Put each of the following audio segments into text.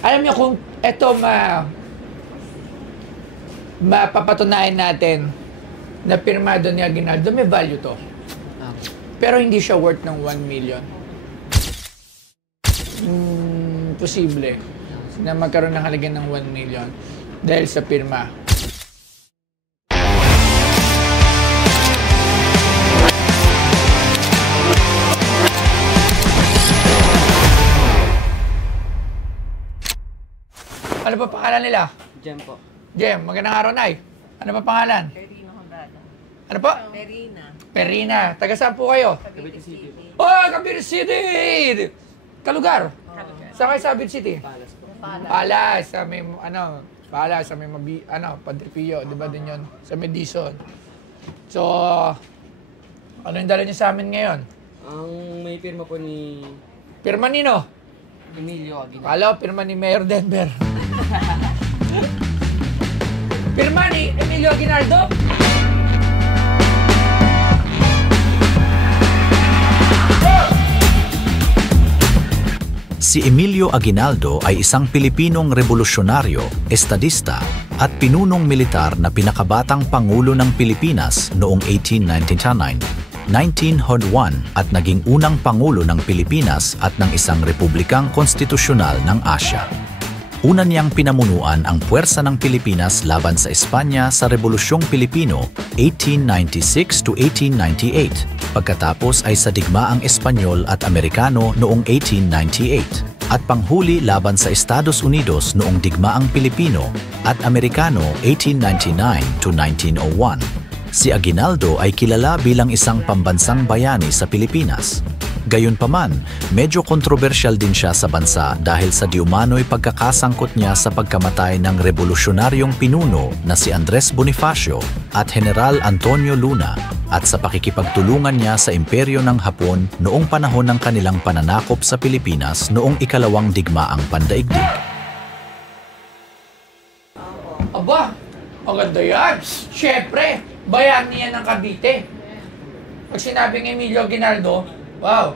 Alam niyo kung ito mapapatunayan natin na pirmado ni Aguinaldo, may value to. Pero hindi siya worth ng 1 million. Posible na magkaroon ng halaga ng 1 million dahil sa pirma. Ano pa pangalan nila? Jem po. Jem, magandang araw, Nay. Ano pa pangalan? Perino Honrado. Ano po? Perina. Perina. Taga saan po kayo? Cavite City po. Oh, Cavite City! Kalugar? Saan kayo sa Cavite City? Palas po. Palas. Sa may, Palas. Sa may, Padre Pio. Di ba din yun? Sa Medison. So, ano yung dala niyo sa amin ngayon? Ang may pirma po ni Pirma nino? Emilio Aguinaldo. Kala ko, pirma ni Mayor Denver. Pirma ni Emilio Aguinaldo? Si Emilio Aguinaldo ay isang Pilipinong revolusyonaryo, estadista at pinunong militar na pinakabatang Pangulo ng Pilipinas noong 1899, 1901 at naging unang Pangulo ng Pilipinas at ng isang republikang konstitusyonal ng Asya. Una niyang pinamunuan ang puwersa ng Pilipinas laban sa Espanya sa Rebolusyong Pilipino 1896 to 1898, pagkatapos ay sa digmaang Espanyol at Amerikano noong 1898, at panghuli laban sa Estados Unidos noong digmaang Pilipino at Amerikano 1899 to 1901. Si Aguinaldo ay kilala bilang isang pambansang bayani sa Pilipinas. Gayunpaman, medyo kontrobersyal din siya sa bansa dahil sa diumano'y pagkakasangkot niya sa pagkamatay ng revolusyonaryong pinuno na si Andres Bonifacio at General Antonio Luna at sa pakikipagtulungan niya sa imperyo ng Hapon noong panahon ng kanilang pananakop sa Pilipinas noong ikalawang digmaang pandaigdig. Aba, maganda yan. Siyempre, bayani yan ng Cavite. Pag sinabing Emilio Aguinaldo, wow.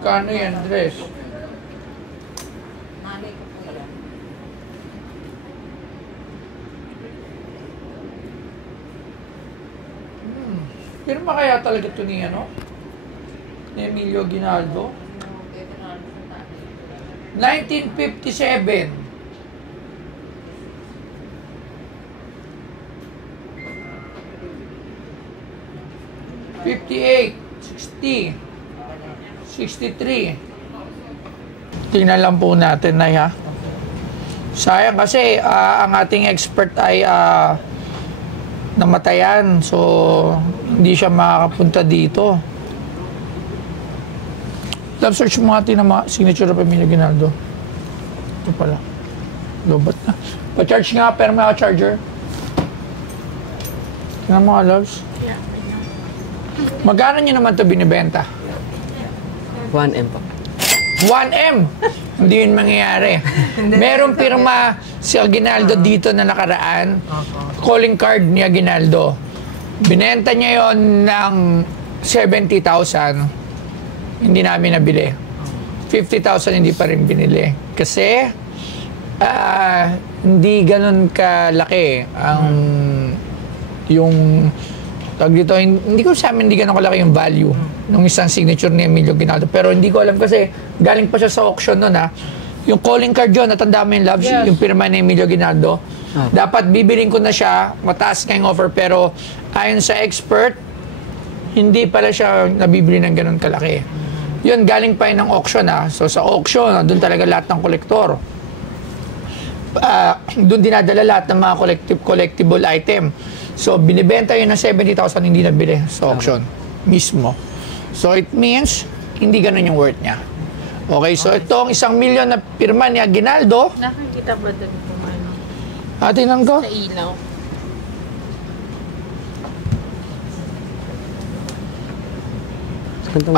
Kano yan, Andres? Nanay ko po yan. Pirma kaya talaga ito ni, ni Emilio Aguinaldo? 1957. '58, 60, 63. Tingnan lang po natin, Nay, ha? Sayang kasi ang ating expert ay namatayan. So, hindi siya makakapunta dito. Love search mo natin ang signature of Emilio Aguinaldo. Ito pala. Lobat na. Pa-charge nga, pero may charger. Tingnan mo nga, loves. Magkano nyo naman ito binibenta? 1M po. 1M! Hindi yun mangyayari. Merong pirma si Aguinaldo dito na nakaraan. Calling card ni Aguinaldo. Binenta niya yon ng 70,000. Hindi namin nabili. 50,000 hindi pa rin binili. Kasi hindi ganun kalaki ang yung tag dito, hindi ko sa amin hindi ganun kalaki yung value ng isang signature ni Emilio Aguinaldo. Pero hindi ko alam kasi galing pa siya sa auction nun, ha. Yung calling card yun, natanda mo yung love, yes. Yung pirma ni Emilio Aguinaldo. Dapat bibiling ko na siya, mataas kayong offer, pero ayon sa expert, hindi pala siya nabibili ng ganun kalaki. Yun, galing pa yun ng auction, ha. So sa auction, doon talaga lahat ng kolektor. Doon dinadala lahat ng mga collectible item. So, binibenta yun ng 70,000, hindi nabili sa auction mismo. So, it means, hindi ganun yung worth niya. Okay, so itong 1 million na pirma ni Aguinaldo. Nakikita ba doon kung ano? Tingnan ko. Sa ilaw.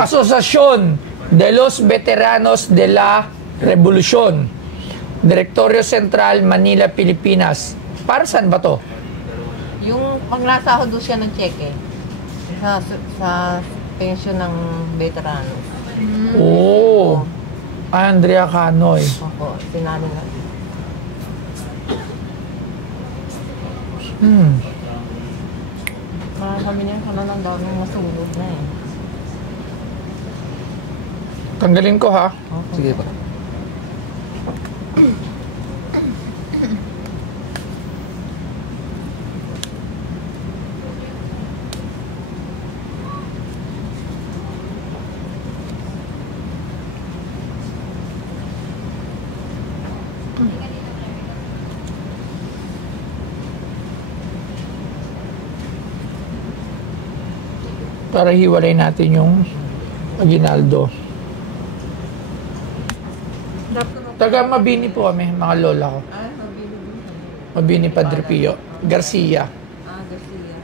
Asociación de los Veteranos de la Revolución. Directorio Central, Manila, Pilipinas. Para saan ba to? Yung pag nasa do siya ng cheque sa pensyon ng veterano. Oh. Andrea Canoy. Opo, sinali na. Marami niya ka na ng daming masulog na eh. Tanggalin ko ha. Sige po. Para hiwalay natin yung aginaldo. Taga Mabini po kami, mga lola ko. Mabini Padre Pio. Garcia. Garcia.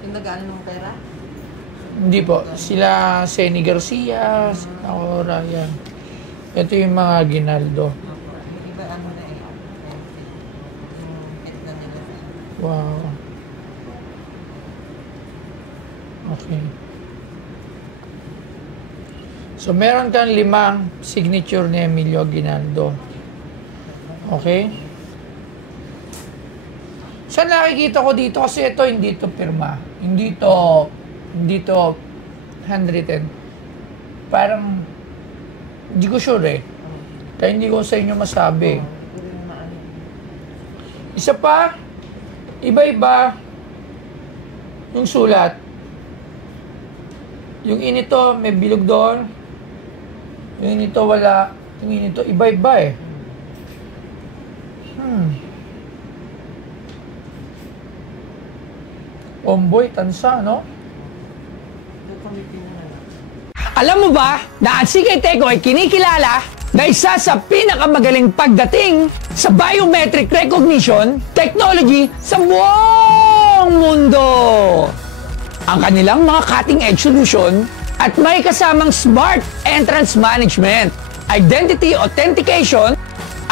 Yung nag-ano ng pera? Hindi po. Sila Seni Garcia, ako Ryan. Ito yung mga aginaldo. Iba ano na eh. Yung etna nila. Wow. Okay. So, meron kang 5 signature ni Emilio Aguinaldo. Okay? Saan nakikita ko dito? Kasi ito, hindi to pirma. Hindi to handwritten. Parang, hindi ko sure eh. Kaya hindi ko sa inyo masabi. Isa pa, iba-iba yung sulat. Yung inito, may bilog doon. Yung inito, wala. Yung inito, iba-iba eh. Omboy, tansa, no? Alam mo ba na ang CK Teco ay kinikilala na isa sa pinakamagaling pagdating sa biometric recognition technology sa buong mundo? Ang kanilang mga cutting-edge solution at may kasamang smart entrance management, identity authentication,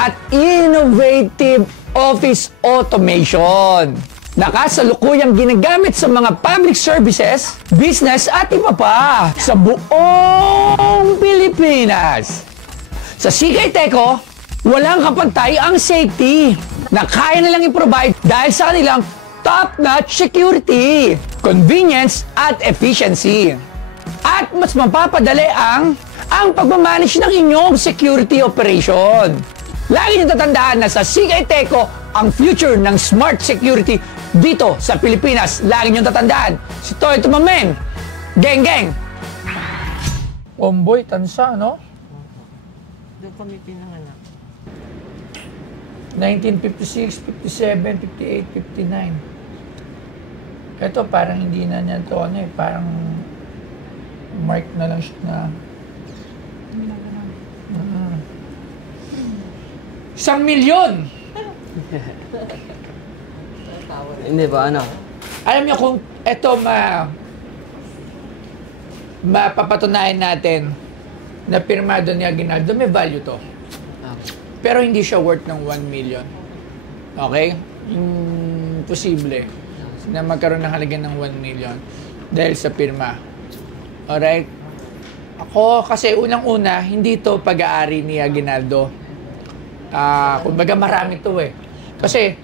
at innovative office automation. Nakasalukuyang ginagamit sa mga public services, business at iba pa sa buong Pilipinas. Sa CK Teco, walang kapantay ang safety na kaya nilang i-provide dahil sa kanilang top-notch security, convenience at efficiency. At mas mapapadali ang pagmamanage ng inyong security operation. Lagi niyo tatandaan na sa CK Teco ang future ng smart security dito sa Pilipinas. Lagi niyo tatandaan. Si Toy Tumamen. Geng, geng. Omboy, tansa, no? Doon kami pinanganak. 1956, 57, 58, 59. Ito, parang hindi na niyan to, ano eh, parang mark na lang siya na 1,000,000! Hindi ba, ano? Alam niyo kung ito mapapatunayan natin na pirmado ni Aguinaldo, may value to. Pero hindi siya worth ng 1 million. Okay? Imposible na magkaroon ng halaga ng 1 million dahil sa pirma. Alright? Ako, kasi unang-una, hindi to pag-aari ni Aguinaldo. Kumbaga marami to eh. Kasi,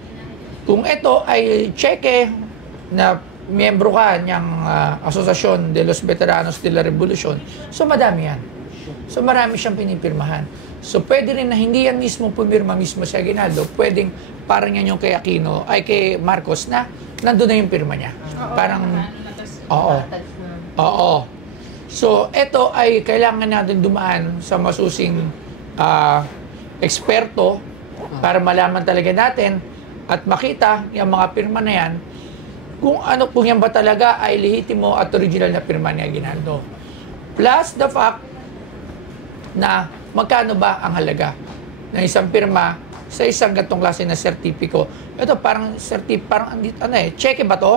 kung ito ay cheque na miyembro ka niyang Asociación de los Veteranos de la Revolución, so madami yan. So marami siyang pinipirmahan. So pwede rin na hindi yan mismo pumirma mismo si Aguinaldo, pwedeng parang yan yung kay Aquino, ay kay Marcos na nandun na yung pirma niya. Parang, oo. So ito ay kailangan natin dumaan sa masusing eksperto para malaman talaga natin at makita yung mga pirma na yan kung yan ba talaga ay lehitimo at original na pirma ni Aguinaldo. Plus the fact na magkano ba ang halaga ng isang pirma sa isang gantong klase na sertipiko. Ito parang cheque ba to?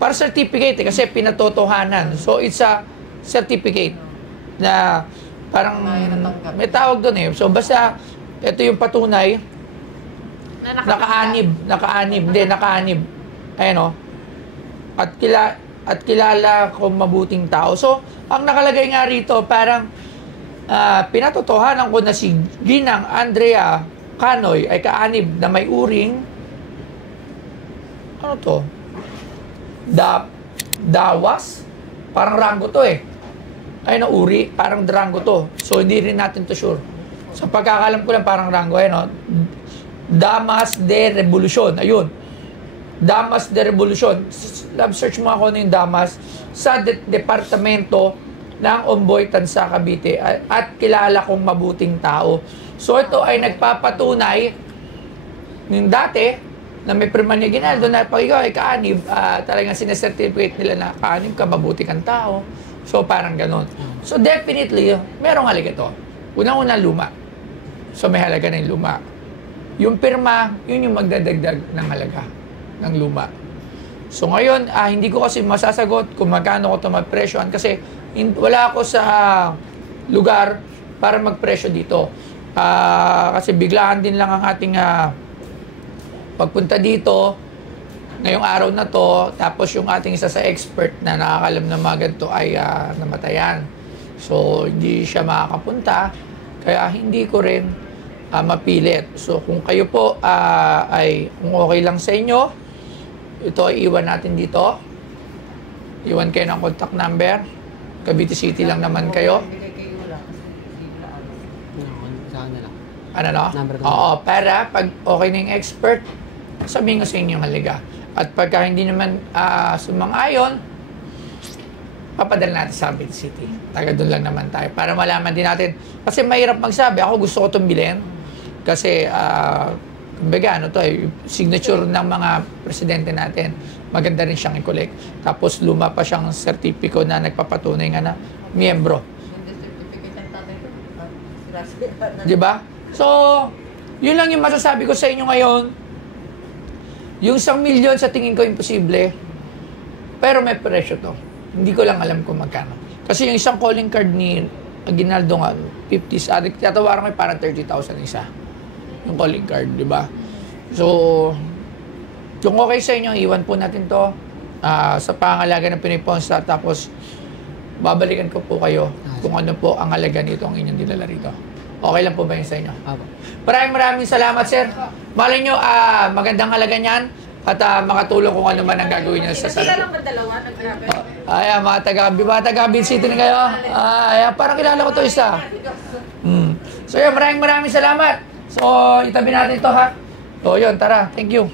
Para certificate kasi pinatotohanan. So it's a certificate na parang may tawag doon eh. So basta ito yung patunay Nakaanib. Hindi, nakaanib. Ayan o. At kilala kong mabuting tao. So, ang nakalagay nga rito, parang pinatotohanan ko na si Ginang Andrea Canoy ay kaanib na may uring ano to? Dawas? Parang rango to eh. Ay na uri, parang rango to. So hindi rin natin to sure. Sa pagkakalam ko lang parang rango eh no. Damas de Revolution. Ayun. Damas de Revolution. Love search mo ako ng Damas sa departamento ng Omboy, Tansa, Cavite at kilala kong mabuting tao. So ito ay nagpapatunay yung dati na may Pirmania Aguinaldo na pag ikaw ay kaanib, talagang sinesertificate nila na kaanib ka, mabuti kang tao. So parang ganon. So definitely, merong halaga ito. Unang-una luma. So may halaga na yung luma. Yung pirma, yun yung magdadagdag ng halaga ng luma. So ngayon, hindi ko kasi masasagot kung magkano ko ito magpresyoan kasi wala ako sa lugar para magpresyo dito. Kasi biglaan din lang ang ating pagpunta dito ngayong araw na to, tapos yung ating isa sa expert na nakakalam na mga ganito ay namatayan. So, hindi siya makakapunta, kaya hindi ko rin mapilit. So, kung kayo po ay kung okay lang sa inyo, ito ay iwan natin dito. Iwan kayo ng contact number. Cavite City lang naman kayo. Sa kanila. Ano no? Number ko. Oo, para pag okay na yung expert, sabihin ko sa inyo yung halaga. At pagka hindi naman sumang-ayon, papadala natin sa Cavite City. Taga doon lang naman tayo. Para malaman din natin. Kasi mahirap magsabi. Ako gusto ko itong bilhin. Kasi, kumbaga, ano to, signature ng mga presidente natin. Maganda rin siyang i-collect. Tapos luma pa siyang sertipiko na nagpapatunay nga na miyembro. Hindi certificate ang tatay ko. Di ba? So, yun lang yung masasabi ko sa inyo ngayon. Yung 1 million sa tingin ko imposible. Pero may presyo to. Hindi ko lang alam kung magkano. Kasi yung isang calling card ni Aguinaldo nga, 50, tatawaran ko parang 30,000 isa. Yung calling card, di ba? So, kung okay sa inyo, iwan po natin to sa pangalaga ng Pinoy Pawn Stars. Tapos, babalikan ko po kayo kung ano po ang halaga nito ang inyong dinala rito. Okay lang po ba yun sa inyo? Apo. Maraming salamat, sir. Malay nyo, magandang halaga niyan at makatulong kung ano man ang gagawin nyo sa sarap. Ayan, mga taga-Cavite City na kayo. Ayan, parang kilala ko to isa. So yun, maraming salamat. So, itabi natin ito ha. So yun, tara. Thank you.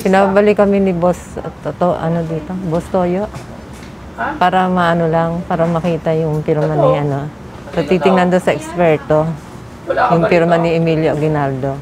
Pinabalik kami ni Boss, dito, Boss Toyo. Para maano lang, para makita yung pirma ni So, titingnan doon sa eksperto, yung pirma ni Emilio Aguinaldo.